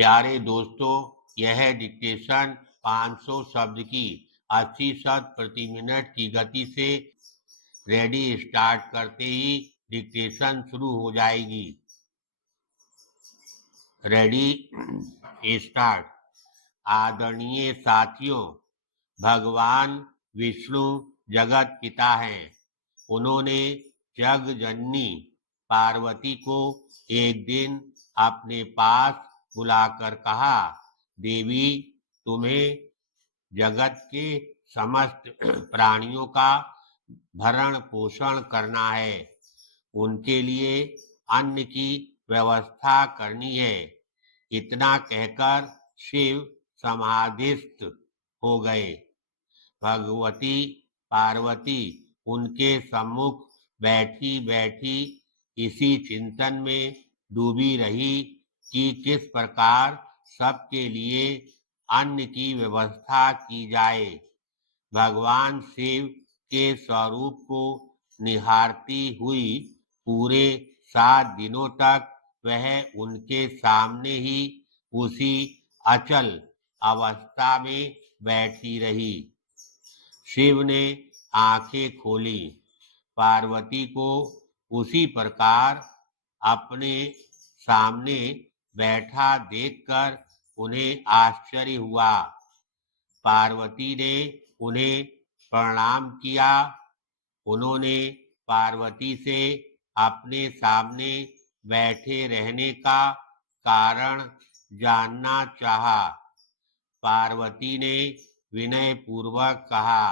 प्यारे दोस्तों, यह डिक्टेशन 500 शब्द की 80 शब्द प्रति मिनट की गति से रेडी स्टार्ट करते ही डिक्टेशन शुरू हो जाएगी। Ready start. आदरणीय साथियों, भगवान विष्णु जगत पिता हैं। उन्होंने जग जननी पार्वती को एक दिन अपने पास बुलाकर कहा, देवी, तुम्हें जगत के समस्त प्राणियों का भरण पोषण करना है, उनके लिए अन्न की व्यवस्था करनी है। इतना कहकर शिव समाधिस्थ हो गए। भगवती पार्वती उनके सम्मुख बैठी बैठी इसी चिंतन में डूबी रही कि किस प्रकार सबके लिए अन्न की व्यवस्था की जाए। भगवान शिव के स्वरूप को निहारती हुई पूरे 7 दिनों तक वह उनके सामने ही उसी अचल अवस्था में बैठी रही। शिव ने आंखें खोली। पार्वती को उसी प्रकार अपने सामने बैठा देखकर उन्हें आश्चर्य हुआ। पार्वती ने उन्हें प्रणाम किया। उन्होंने पार्वती से अपने सामने बैठे रहने का कारण जानना चाहा। पार्वती ने विनय पूर्वक कहा,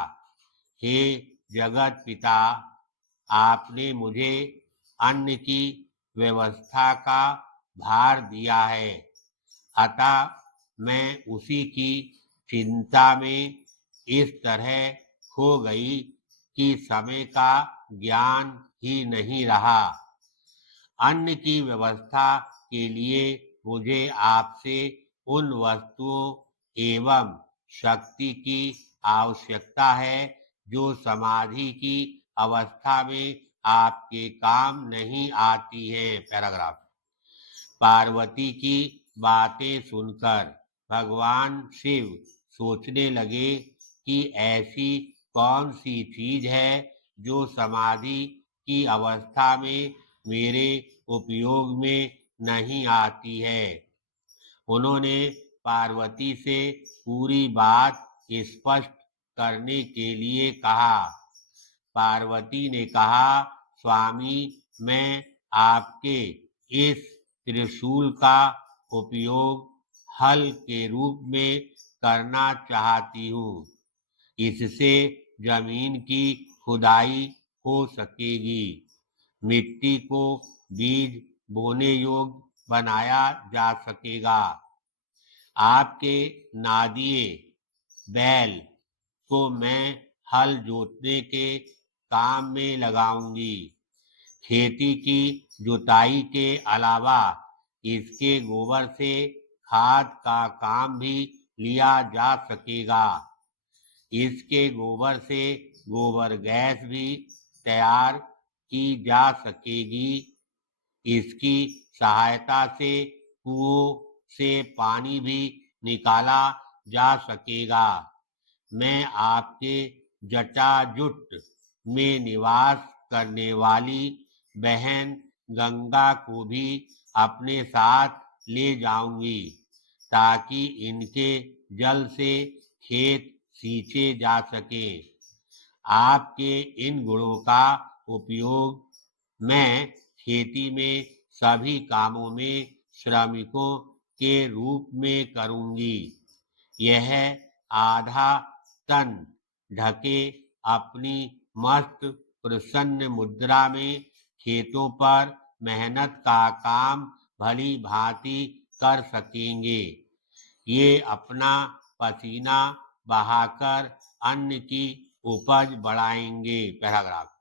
हे जगत पिता, आपने मुझे अन्न की व्यवस्था का भार दिया है, अतः मैं उसी की चिंता में इस तरह खो गई कि समय का ज्ञान ही नहीं रहा। अन्न की व्यवस्था के लिए मुझे आपसे उन वस्तुओं एवं शक्ति की आवश्यकता है जो समाधि की अवस्था में आपके काम नहीं आती है। पैराग्राफ। पार्वती की बातें सुनकर भगवान शिव सोचने लगे कि ऐसी कौन सी चीज है जो समाधि की अवस्था में मेरे उपयोग में नहीं आती है। उन्होंने पार्वती से पूरी बात स्पष्ट करने के लिए कहा। पार्वती ने कहा, स्वामी, मैं आपके इस त्रिशूल का उपयोग हल के रूप में करना चाहती हूँ। इससे जमीन की खुदाई हो सकेगी, मिट्टी को बीज बोने योग्य बनाया जा सकेगा। आपके नादिए बैल को मैं हल जोतने के काम में लगाऊंगी। खेती की जुताई के अलावा इसके गोबर से खाद का काम भी लिया जा सकेगा। इसके गोबर से गोबर गैस भी तैयार की जा सकेगी। इसकी सहायता से कुओं से पानी भी निकाला जा सकेगा। मैं आपके जटाजुट में निवास करने वाली बहन गंगा को भी अपने साथ ले जाऊंगी, ताकि इनके जल से खेत सींचे जा सके। आपके इन गुणों का उपयोग मैं खेती में सभी कामों में श्रमिकों के रूप में करूंगी। यह आधा तन ढके अपनी मस्त प्रसन्न मुद्रा में खेतों पर मेहनत का काम भली भांति कर सकेंगे। ये अपना पसीना बहाकर अन्न की उपज बढ़ाएंगे। पैराग्राफ।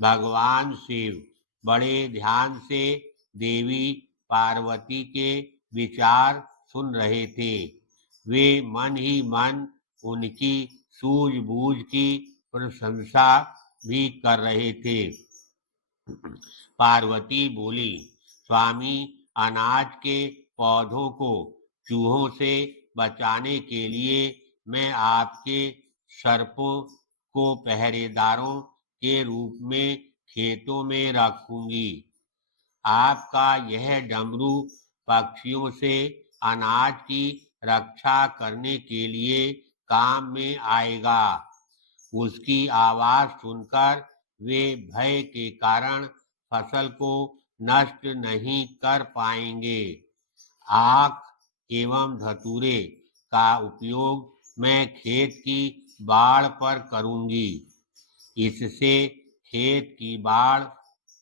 भगवान शिव बड़े ध्यान से देवी पार्वती के विचार सुन रहे थे। वे मन ही मन उनकी सूझबूझ की प्रशंसा भी कर रहे थे। पार्वती बोली, स्वामी, अनाज के पौधों को चूहों से बचाने के लिए मैं आपके सर्पों को पहरेदारों के रूप में खेतों में रखूंगी। आपका यह डमरू पक्षियों से अनाज की रक्षा करने के लिए काम में आएगा। उसकी आवाज सुनकर वे भय के कारण फसल को नष्ट नहीं कर पाएंगे। आक एवं धतूरे का उपयोग मैं खेत की बाड़ पर करूंगी। इससे खेत की बाड़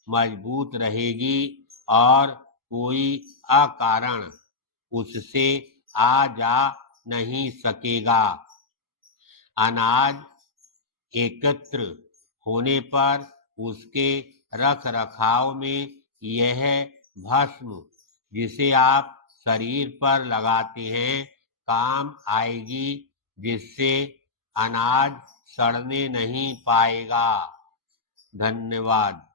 मजबूत रहेगी और कोई अकारण उससे आ जा नहीं सकेगा। अनाज एकत्र होने पर उसके रख रखाव में यह भस्म जिसे आप शरीर पर लगाते हैं काम आएगी, जिससे अनाज सड़ने नहीं पाएगा। धन्यवाद।